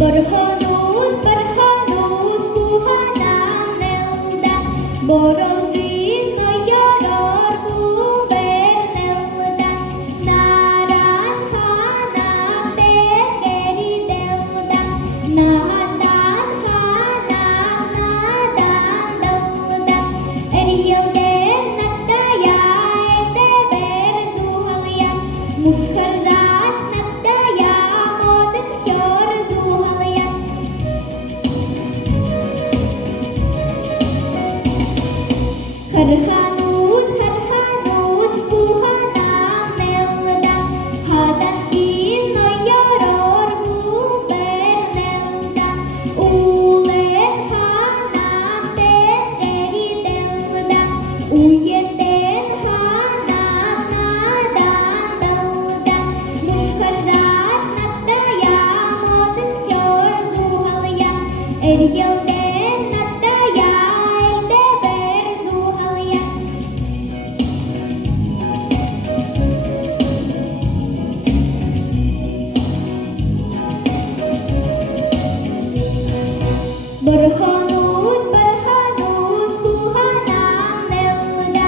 Барханут, барханут, куханам нелда, борозино ярар кубер нелда, наранханам текери делда, наданханам надан делда, эрьелден наддая элдебер зухалya, мушкардан наддая моден хёр зухалya. Харханут, харханут, куханам нелда, хадан ино ярар кубер нелда, улен ханам текери делда, уенден ханам надан делда, мушкардан наддая моден хёр зухалya, эрьелден наддая элдебер зухалya. Барханут, барханут, куханам нелда,